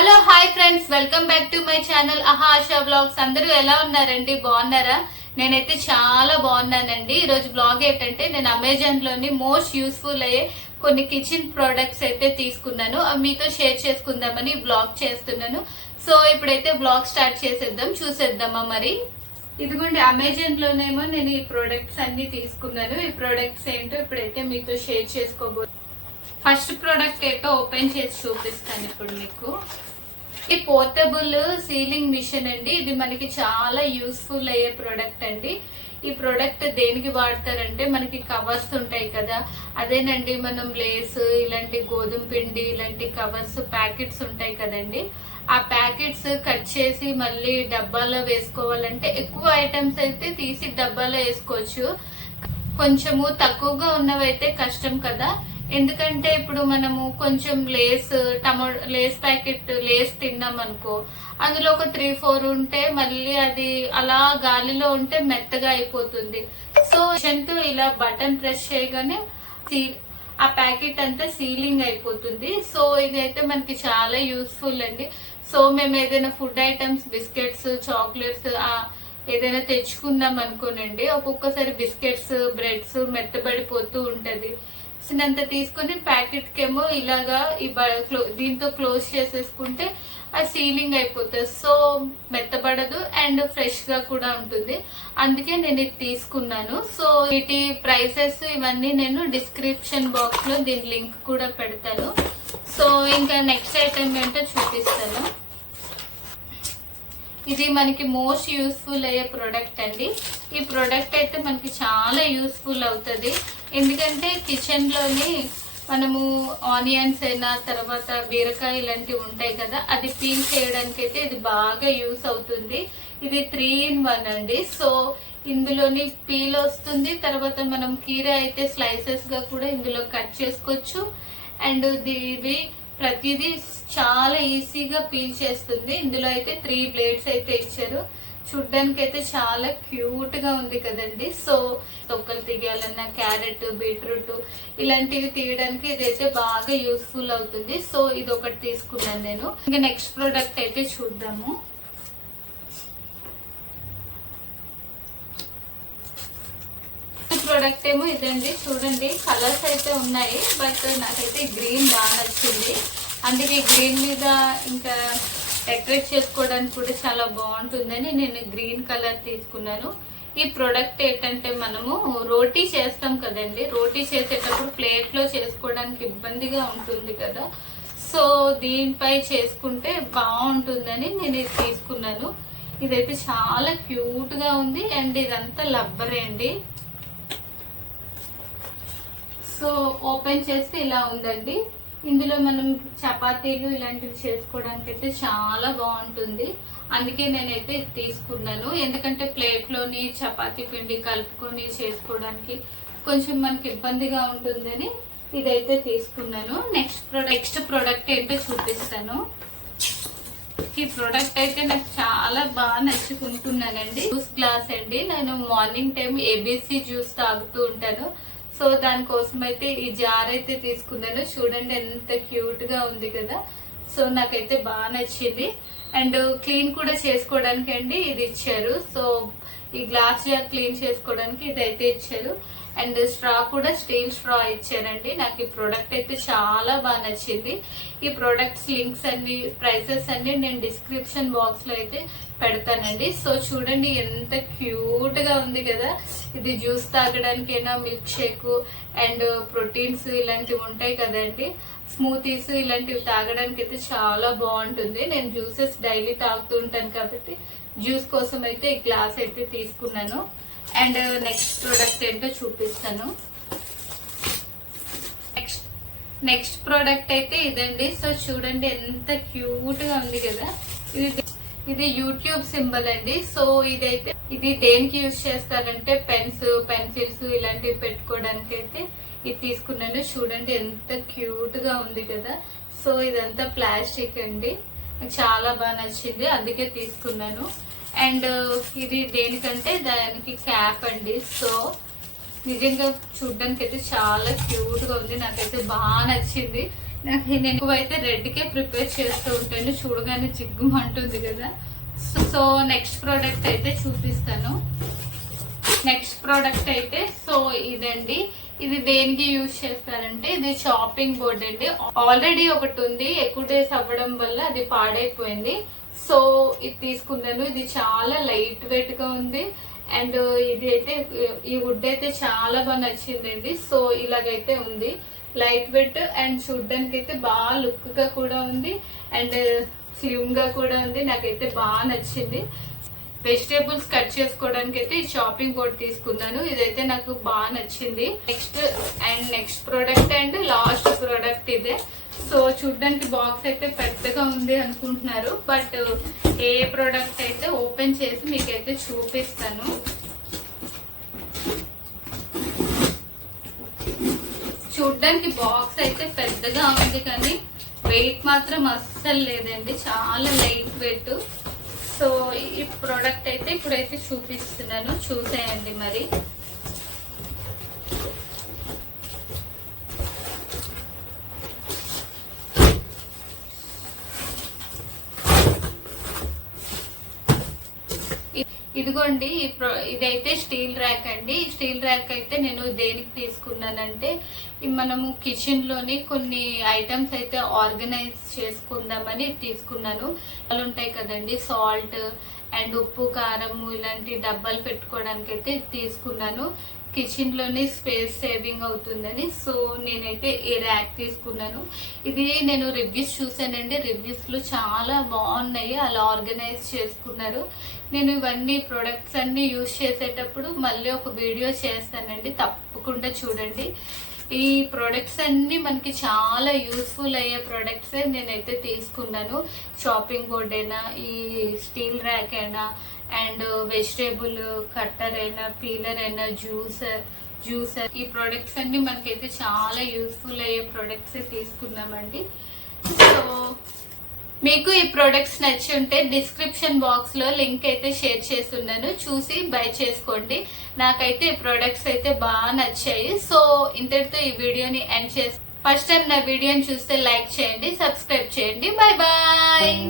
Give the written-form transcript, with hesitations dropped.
Hello hi friends, welcome back to my channel ASHA vlogs. అందరూ ఎలా ఉన్నారండి? బాగున్నారా? నేనైతే చాలా బాగున్నానండి. ఈరోజు బ్లాగ్ ఏంటంటే నేను అమెజాన్ లోని మోస్ట్ యూస్ఫుల్ అయ్యే కొన్ని కిచెన్ ప్రొడక్ట్స్ అయితే తీసుకున్నాను. అవి మీతో షేర్ చేసుకుందామని బ్లాగ్ చేస్తున్నాను. సో ఇప్పుడైతే బ్లాగ్ స్టార్ట్ చేసేద్దాం, చూసేద్దామా మరి. ఇదిగోండి, అమెజాన్ లోనేమో నేను ఈ ప్రొడక్ట్స్ అన్ని తీసుకున్నాను. ఈ ప్రొడక్ట్స్ ఏంటో ఇప్పుడైతే మీతో షేర్ చేసుకోబోతున్నాను. ఫస్ట్ ప్రోడక్ట్ ఏంటో ఓపెన్ చేసి చూపిస్తాను ఇప్పుడు మీకు. ఈ పోర్టబుల్ సీలింగ్ మిషన్ అండి. ఇది మనకి చాలా యూస్ఫుల్ అయ్యే ప్రోడక్ట్ అండి. ఈ ప్రోడక్ట్ దేనికి వాడతారంటే, మనకి కవర్స్ ఉంటాయి కదా, అదేనండి మనం లేస్, ఇలాంటి గోధుమ పిండి, ఇలాంటి కవర్స్ ప్యాకెట్స్ ఉంటాయి కదండి, ఆ ప్యాకెట్స్ కట్ చేసి మళ్ళీ డబ్బాలో వేసుకోవాలంటే ఎక్కువ ఐటమ్స్ అయితే తీసి డబ్బాలో వేసుకోవచ్చు. కొంచెము తక్కువగా ఉన్నవైతే కష్టం కదా. ఎందుకంటే ఇప్పుడు మనము కొంచెం లేస్ ప్యాకెట్ లేస్ తిన్నాం అనుకో, అందులో ఒక 3-4 ఉంటే మళ్ళీ అది అలా గాలిలో ఉంటే మెత్తగా అయిపోతుంది. సో చెంతు ఇలా బటన్ ప్రెస్ చేయగానే ఆ ప్యాకెట్ అంతా సీలింగ్ అయిపోతుంది. సో ఇదైతే మనకి చాలా యూస్ఫుల్ అండి. సో మేము ఏదైనా ఫుడ్ ఐటమ్స్, బిస్కెట్స్, చాక్లెట్స్ ఏదైనా తెచ్చుకుందాం అనుకోనండి, ఒక్కొక్కసారి బిస్కెట్స్, బ్రెడ్స్ మెత్తబడిపోతూ ఉంటది. అంత తీసుకుని ప్యాకెట్ కేమో ఇలాగా దీంతో క్లోజ్ చేసేసుకుంటే ఆ సీలింగ్ అయిపోతుంది. సో మెత్తబడదు అండ్ ఫ్రెష్ గా కూడా ఉంటుంది. అందుకే నేను ఇది తీసుకున్నాను. సో వీటి ప్రైసెస్ ఇవన్నీ నేను డిస్క్రిప్షన్ బాక్స్ లో దీని లింక్ కూడా పెడతాను. సో ఇంకా నెక్స్ట్ ఐటమ్ ఏంటో చూపిస్తాను. ఇది మనకి మోస్ట్ యూస్ఫుల్ అయ్యే ప్రోడక్ట్ అండి. ఈ ప్రోడక్ట్ అయితే మనకి చాలా యూస్ఫుల్ అవుతుంది. ఎందుకంటే కిచెన్ లోని మనము ఆనియన్స్ అయినా, తర్వాత బీరకాయ ఇలాంటివి ఉంటాయి కదా, అది పీల్ చేయడానికి అయితే ఇది బాగా యూస్ అవుతుంది. ఇది 3-in-1 అండి. సో ఇందులోని పీల్ వస్తుంది, తర్వాత మనం కీర అయితే స్లైసెస్ గా కూడా ఇందులో కట్ చేసుకోవచ్చు. అండ్ ఇది ప్రతిదీ చాలా ఈజీగా పీల్ చేస్తుంది. ఇందులో అయితే 3 బ్లేడ్స్ అయితే ఇచ్చారు. చూడ్డానికి అయితే చాలా క్యూట్ గా ఉంది కదండి. సో తొక్కలు తీయాలన్నా, క్యారెట్, బీట్రూట్ ఇలాంటివి తీయడానికి ఇదైతే బాగా యూస్ఫుల్ అవుతుంది. సో ఇది ఒకటి తీసుకున్నాను నేను. ఇంకా నెక్స్ట్ ప్రోడక్ట్ అయితే చూద్దాము. ప్రోడక్ట్ ఏమో ఇదండి. చూడండి, కలర్స్ అయితే ఉన్నాయి, బట్ నాకైతే గ్రీన్ బాగా నచ్చింది. అందుకే గ్రీన్ మీద ఇంకా డెకరేట్ చేసుకోవడానికి కూడా చాలా బాగుంటుందని నేను గ్రీన్ కలర్ తీసుకున్నాను. ఈ ప్రోడక్ట్ ఏంటంటే, మనము రోటీ చేస్తాం కదండి, రోటీ చేసేటప్పుడు ప్లేట్ లో చేసుకోవడానికి ఇబ్బందిగా ఉంటుంది కదా. సో దీనిపై చేసుకుంటే బాగుంటుందని నేను ఇది తీసుకున్నాను. ఇదైతే చాలా క్యూట్ గా ఉంది అండ్ ఇదంతా లబ్బరే అండి. సో ఓపెన్ చేస్తే ఇలా ఉందండి. ఇందులో మనం చపాతీలు ఇలాంటివి చేసుకోవడానికి అయితే చాలా బాగుంటుంది. అందుకే నేనైతే తీసుకున్నాను. ఎందుకంటే ప్లేట్ లోని చపాతీ పిండి కలుపుకొని చేసుకోవడానికి కొంచెం మనకి ఇబ్బందిగా ఉంటుందని ఇదైతే తీసుకున్నాను. నెక్స్ట్ ప్రోడక్ట్ ఏంటో చూపిస్తాను. ఈ ప్రోడక్ట్ అయితే నాకు చాలా బాగా నచ్చుకుంటున్నానండి. జ్యూస్ గ్లాస్ అండి. నేను మార్నింగ్ టైం ఏబీసీ జ్యూస్ తాగుతూ ఉంటాను. సో దానికోసం అయితే ఈ జార్ అయితే తీసుకున్నాను. చూడండి ఎంత క్యూట్ గా ఉంది కదా. సో నాకైతే బాగా నచ్చింది. అండ్ క్లీన్ కూడా చేసుకోవడానికి అండి ఇది ఇచ్చారు. సో ఈ గ్లాస్ జార్ క్లీన్ చేసుకోవడానికి ఇదైతే ఇచ్చారు. అండ్ స్ట్రా కూడా స్టీల్ స్ట్రా ఇచ్చారండి. నాకు ఈ ప్రోడక్ట్ అయితే చాలా బాగా నచ్చింది. ఈ ప్రొడక్ట్స్ లింక్స్ అన్ని, ప్రైసెస్ అన్ని నేను డిస్క్రిప్షన్ బాక్స్ లో అయితే పెడతానండి. సో చూడండి ఎంత క్యూట్ గా ఉంది కదా. ఇది జ్యూస్ తాగడానికైనా, మిల్క్ షేక్ అండ్ ప్రోటీన్స్ ఇలాంటివి ఉంటాయి కదండి, స్మూతీస్ ఇలాంటివి తాగడానికి అయితే చాలా బాగుంటుంది. నేను జ్యూసెస్ డైలీ తాగుతూ ఉంటాను కాబట్టి జ్యూస్ కోసం అయితే ఈ గ్లాస్ అయితే తీసుకున్నాను. అండ్ నెక్స్ట్ ప్రోడక్ట్ ఏంటో చూపిస్తాను. నెక్స్ట్ ప్రోడక్ట్ అయితే ఇదండి. సో చూడండి ఎంత క్యూట్ గా ఉంది కదా. ఇది యూట్యూబ్ సింబల్ అండి. సో ఇది దేనికి యూజ్ చేస్తారంటే, పెన్సిల్స్ ఇలాంటివి పెట్టుకోవడానికి అయితే ఇది తీసుకున్నాను. చూడండి ఎంత క్యూట్ గా ఉంది కదా. సో ఇదంతా ప్లాస్టిక్ అండి. చాలా బాగా నచ్చింది, అందుకే తీసుకున్నాను. అండ్ ఇది దేనికంటే దానికి క్యాప్ అండి. సో నిజంగా చూడడానికి అయితే చాలా క్యూట్ గా ఉంది, నాకైతే బాగా నచ్చింది. నేను ఎక్కువైతే రెడ్ కే ప్రిపేర్ చేస్తూ ఉంటాను, చూడగానే జిగ్గుమంటుంది కదా. సో నెక్స్ట్ ప్రోడక్ట్ అయితే చూపిస్తాను. నెక్స్ట్ ప్రోడక్ట్ అయితే సో ఇదండి. ఇది దేనికి యూజ్ చేస్తారంటే ఇది చాపింగ్ బోర్డ్ అండి. ఆల్రెడీ ఒకటి ఉంది, ఎక్కువ డేస్ అవ్వడం వల్ల అది పాడైపోయింది. సో ఇది తీసుకున్నాను. ఇది చాలా లైట్ వెయిట్ గా ఉంది అండ్ ఇది అయితే ఈ వుడ్ అయితే చాలా బాగా నచ్చిందండి. సో ఇలాగైతే ఉంది, లైట్ వెయిట్ అండ్ చూడడానికి అయితే బాగా లుక్ గా కూడా ఉంది అండ్ స్లిమ్ గా కూడా ఉంది. నాకైతే బాగా నచ్చింది. వెజిటేబుల్స్ కట్ చేసుకోవడానికి అయితే ఈ చాపింగ్ బోర్డ్ తీసుకున్నాను. ఇదైతే నాకు బాగా నచ్చింది. Next product and last product ఇదే. సో చూడడానికి బాక్స్ అయితే పెద్దగా ఉంది అనుకుంటున్నారు, బట్ ఏ ప్రోడక్ట్ అయితే ఓపెన్ చేసి మీకైతే చూపిస్తాను. చూడడానికి బాక్స్ అయితే పెద్దగా ఉంది కానీ వెయిట్ మాత్రం అస్సలు లేదండి, చాలా లైట్ వెయిట్. సో ఈ ప్రోడక్ట్ అయితే ఇప్పుడైతే చూపిస్తున్నాను, చూసేయండి మరి. ఇదిగోండి ఇదైతే స్టీల్ ర్యాక్ అండి. స్టీల్ ర్యాక్ అయితే నేను దేనికి తీసుకున్నానంటే మనము కిచెన్ లోని కొన్ని ఐటమ్స్ అయితే ఆర్గనైజ్ చేసుకుందామని తీసుకున్నాను. అలా ఉంటాయి కదండి, సాల్ట్ అండ్ ఉప్పు కారం ఇలాంటి డబ్బాలు పెట్టుకోవడానికి అయితే తీసుకున్నాను. కిచెన్ లోనే స్పేస్ సేవింగ్ అవుతుందని సో నేనైతే ఈ ర్యాక్ తీసుకున్నాను. ఇది నేను రివ్యూస్ చూసానండి, రివ్యూస్ లో చాలా బాగున్నాయి, అలా ఆర్గనైజ్ చేసుకున్నారు. నేను ఇవన్నీ ప్రొడక్ట్స్ అన్ని యూజ్ చేసేటప్పుడు మళ్ళీ ఒక వీడియో చేస్తానండి, తప్పకుండా చూడండి. ఈ ప్రొడక్ట్స్ అన్ని మనకి చాలా యూస్ఫుల్ అయ్యే ప్రొడక్ట్స్ నేనైతే తీసుకున్నాను. చాపింగ్ బోర్డ్ అయినా, ఈ స్టీల్ ర్యాక్ అయినా అండ్ వెజిటేబుల్ కట్టర్ అయినా, పీలర్ అయినా, జ్యూసర్ ఈ ప్రొడక్ట్స్ అన్ని మనకైతే చాలా యూస్ఫుల్ అయ్యే ప్రొడక్ట్స్ తీసుకున్నామండి. సో మీకు ఈ ప్రొడక్ట్స్ నచ్చి ఉంటే డిస్క్రిప్షన్ బాక్స్ లో లింక్ అయితే షేర్ చేస్తున్నాను, చూసి బై చేసుకోండి. నాకైతే ఈ ప్రొడక్ట్స్ అయితే బాగా నచ్చాయి. సో ఇంతటితో ఈ వీడియోని ఎండ్ చేసి, ఫస్ట్ టైం నా వీడియోని చూస్తే లైక్ చేయండి, సబ్స్క్రైబ్ చేయండి. Bye bye.